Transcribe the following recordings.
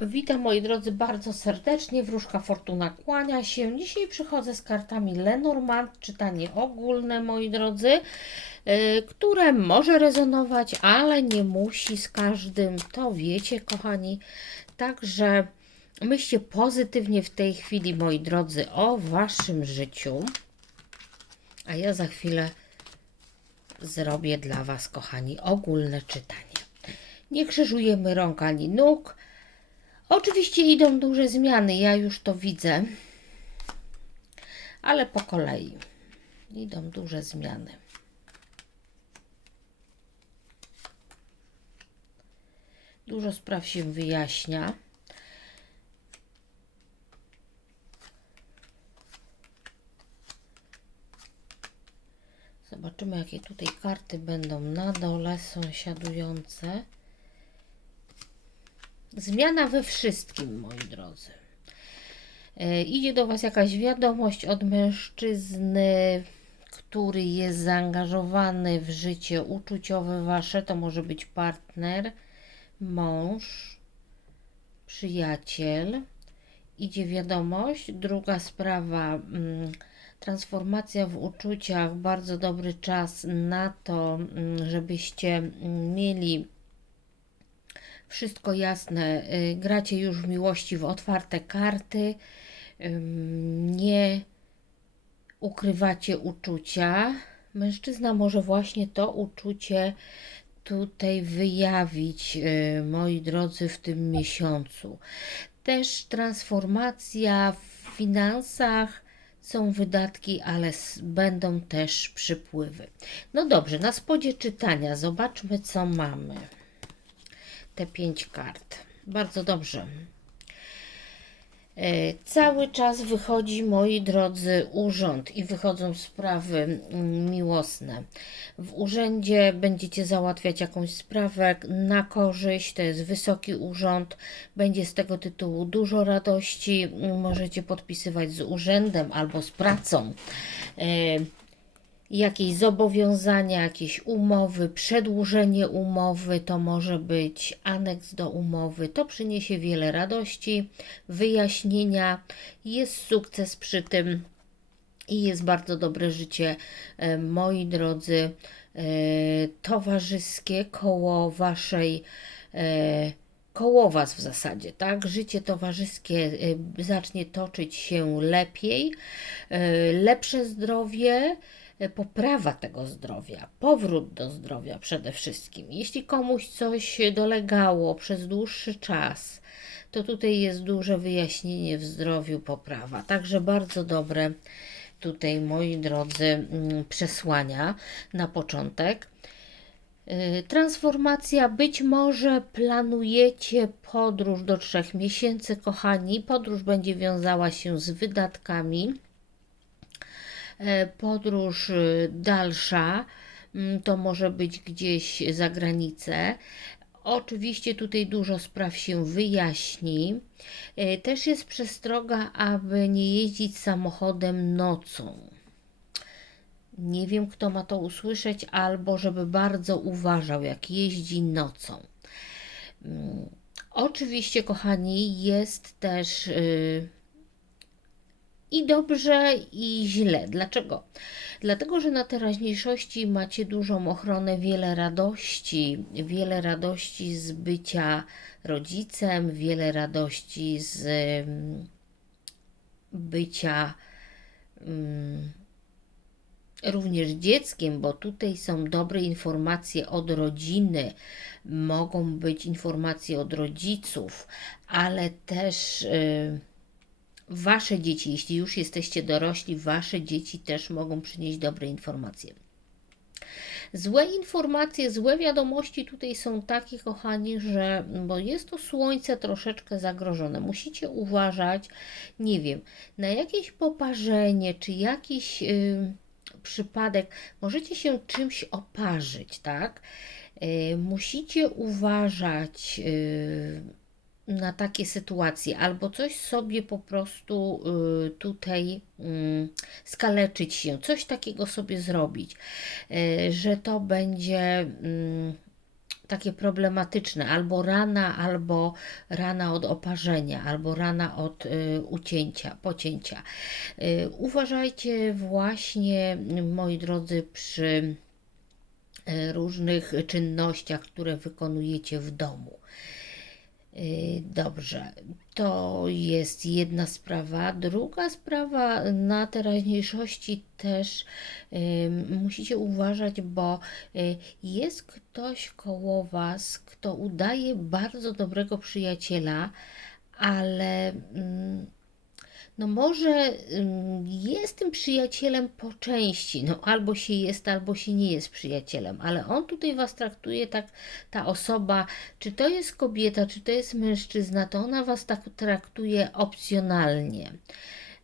Witam moi drodzy bardzo serdecznie. Wróżka Fortuna kłania się. Dzisiaj przychodzę z kartami Lenormand, czytanie ogólne moi drodzy, yy, które może rezonować, ale nie musi z każdym. To wiecie kochani. Także myślcie pozytywnie w tej chwili moi drodzy o waszym życiu. A ja za chwilę zrobię dla was kochani ogólne czytanie. Nie krzyżujemy rąk ani nóg. Oczywiście idą duże zmiany, ja już to widzę, ale po kolei idą duże zmiany. Dużo spraw się wyjaśnia. Zobaczymy, jakie tutaj karty będą na dole sąsiadujące. Zmiana we wszystkim, moi drodzy. E, idzie do Was jakaś wiadomość od mężczyzny, który jest zaangażowany w życie uczuciowe Wasze. To może być partner, mąż, przyjaciel. Idzie wiadomość. Druga sprawa, mm, transformacja w uczuciach. Bardzo dobry czas na to, mm, żebyście mm, mieli wszystko jasne. Y, Gracie już w miłości w otwarte karty. Nie ukrywacie uczucia. Mężczyzna może właśnie to uczucie tutaj wyjawić, y, moi drodzy, w tym miesiącu. Też transformacja w finansach. Są wydatki, ale będą też przypływy. No dobrze, na spodzie czytania zobaczmy, co mamy te pięć kart. Bardzo dobrze. E, Cały czas wychodzi, moi drodzy, urząd i wychodzą sprawy mm, miłosne. W urzędzie będziecie załatwiać jakąś sprawę na korzyść, to jest wysoki urząd, będzie z tego tytułu dużo radości. Możecie podpisywać z urzędem albo z pracą. Jakieś zobowiązania, jakieś umowy, przedłużenie umowy, to może być aneks do umowy. To przyniesie wiele radości, wyjaśnienia, jest sukces przy tym i jest bardzo dobre życie, e, moi drodzy, e, towarzyskie koło waszej. e, Koło Was w zasadzie, tak? Życie towarzyskie zacznie toczyć się lepiej, lepsze zdrowie, poprawa tego zdrowia, powrót do zdrowia przede wszystkim. Jeśli komuś coś dolegało przez dłuższy czas, to tutaj jest duże wyjaśnienie w zdrowiu, poprawa. Także bardzo dobre tutaj, moi drodzy, mm, przesłania na początek. Y, Transformacja, być może planujecie podróż do trzech miesięcy, kochani. Podróż będzie wiązała się z wydatkami. E, Podróż y, dalsza mm, to może być gdzieś za granicę. Oczywiście tutaj dużo spraw się wyjaśni. E, Też jest przestroga, aby nie jeździć samochodem nocą. Nie wiem, kto ma to usłyszeć, albo żeby bardzo uważał, jak jeździ nocą. Mm, Oczywiście, kochani, jest też y, i dobrze, i źle. Dlaczego? Dlatego, że na teraźniejszości macie dużą ochronę, wiele radości, wiele radości z bycia rodzicem, wiele radości z ym, bycia. ym, również dzieckiem, bo tutaj są dobre informacje od rodziny, mogą być informacje od rodziców, ale też y, wasze dzieci, jeśli już jesteście dorośli, wasze dzieci też mogą przynieść dobre informacje. Złe informacje, złe wiadomości tutaj są takie, kochani, że bo jest to słońce troszeczkę zagrożone. Musicie uważać, nie wiem, na jakieś poparzenie czy jakiś y, przypadek. Możecie się czymś oparzyć, tak? Y, musicie uważać. Y, na takie sytuacje, albo coś sobie po prostu y, tutaj y, skaleczyć się, coś takiego sobie zrobić, y, że to będzie takie problematyczne, albo rana, albo rana od oparzenia, albo rana od ucięcia, pocięcia. Uważajcie właśnie, moi drodzy, przy różnych czynnościach, które wykonujecie w domu. Y, Dobrze, to jest jedna sprawa. Druga sprawa na teraźniejszości też ym, musicie uważać, bo y, jest ktoś koło Was, kto udaje bardzo dobrego przyjaciela, ale ym, no może jest tym przyjacielem po części, no albo się jest, albo się nie jest przyjacielem, ale on tutaj Was traktuje tak, ta osoba, czy to jest kobieta, czy to jest mężczyzna, to ona Was tak traktuje opcjonalnie.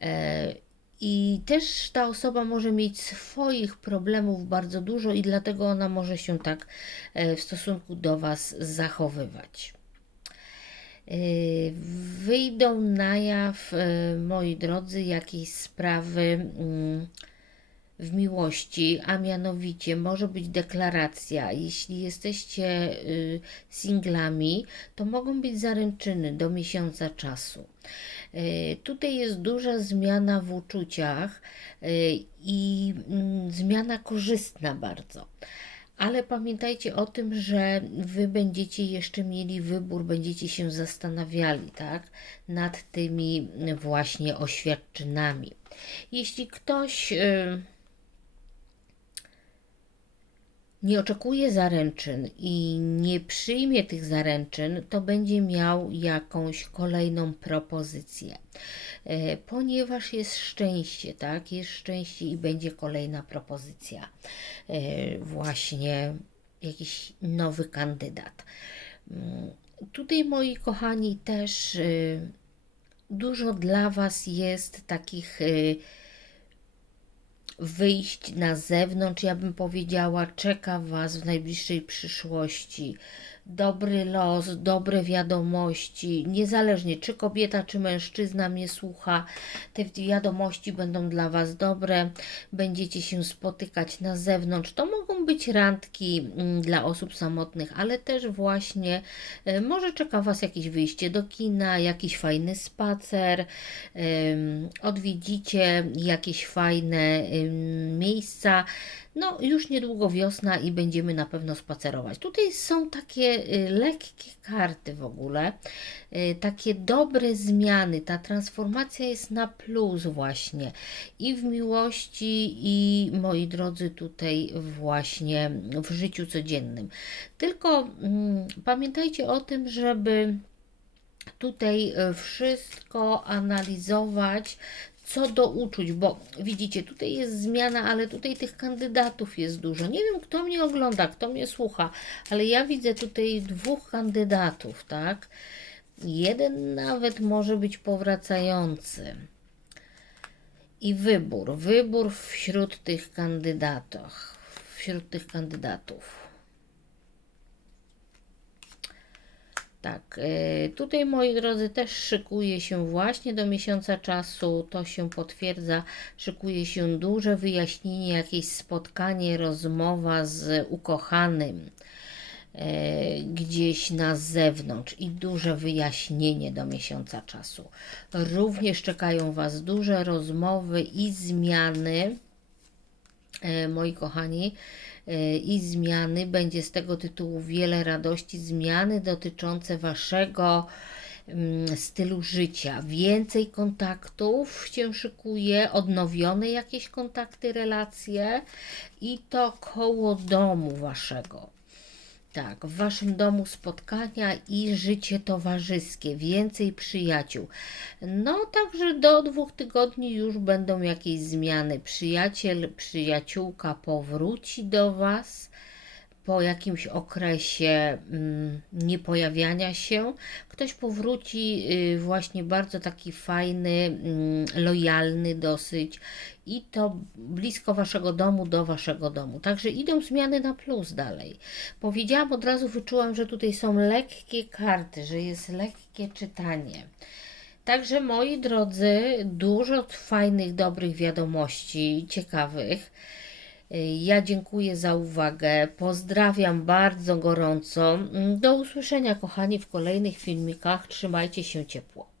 E, I też ta osoba może mieć swoich problemów bardzo dużo i dlatego ona może się tak e, w stosunku do Was zachowywać. Y, Wyjdą na jaw, y, moi drodzy, jakieś sprawy mm, w miłości, a mianowicie może być deklaracja. Jeśli jesteście y, singlami, to mogą być zaręczyny do miesiąca czasu. Y, Tutaj jest duża zmiana w uczuciach i mm, zmiana korzystna bardzo. Ale pamiętajcie o tym, że Wy będziecie jeszcze mieli wybór, będziecie się zastanawiali, tak, nad tymi właśnie oświadczynami. Jeśli ktoś y, nie oczekuje zaręczyn i nie przyjmie tych zaręczyn, to będzie miał jakąś kolejną propozycję. E, Ponieważ jest szczęście, tak? Jest szczęście i będzie kolejna propozycja. E, Właśnie jakiś nowy kandydat. Mm, Tutaj, moi kochani, też y, dużo dla Was jest takich y, wyjść na zewnątrz, ja bym powiedziała, czeka Was w najbliższej przyszłości. Dobry los, dobre wiadomości, niezależnie czy kobieta, czy mężczyzna mnie słucha, te wiadomości będą dla Was dobre, będziecie się spotykać na zewnątrz. To mogą być randki mm, dla osób samotnych, ale też właśnie e, może czeka Was jakieś wyjście do kina, jakiś fajny spacer, odwiedzicie jakieś fajne miejsca. No, już niedługo wiosna i będziemy na pewno spacerować. Tutaj są takie y, lekkie karty w ogóle, y, takie dobre zmiany. Ta transformacja jest na plus właśnie i w miłości, i moi drodzy, tutaj właśnie w życiu codziennym. Tylko mm, pamiętajcie o tym, żeby tutaj e, wszystko analizować co do uczuć, bo widzicie, tutaj jest zmiana, ale tutaj tych kandydatów jest dużo. Nie wiem, kto mnie ogląda, kto mnie słucha, ale ja widzę tutaj dwóch kandydatów, tak? Jeden nawet może być powracający. I wybór, wybór wśród tych kandydatów, wśród tych kandydatów. Tak, y, tutaj moi drodzy też szykuje się właśnie do miesiąca czasu, to się potwierdza, szykuje się duże wyjaśnienie, jakieś spotkanie, rozmowa z ukochanym e, gdzieś na zewnątrz i duże wyjaśnienie do miesiąca czasu. Również czekają Was duże rozmowy i zmiany e, moi kochani, e, i zmiany. Będzie z tego tytułu wiele radości. Zmiany dotyczące Waszego mm, stylu życia. Więcej kontaktów się szykuje, odnowione jakieś kontakty, relacje i to koło domu Waszego. Tak, w waszym domu spotkania i życie towarzyskie, więcej przyjaciół. No, także do dwóch tygodni już będą jakieś zmiany. Przyjaciel, przyjaciółka powróci do was po jakimś okresie mm, niepojawiania się. Ktoś powróci y, właśnie bardzo taki fajny, mm, lojalny dosyć i to blisko waszego domu, do waszego domu. Także idą zmiany na plus dalej. Powiedziałam od razu, wyczułam, że tutaj są lekkie karty, że jest lekkie czytanie. Także moi drodzy, dużo fajnych, dobrych wiadomości, ciekawych. Y, Ja dziękuję za uwagę. Pozdrawiam bardzo gorąco. Mm, Do usłyszenia, kochani, w kolejnych filmikach. Trzymajcie się ciepło.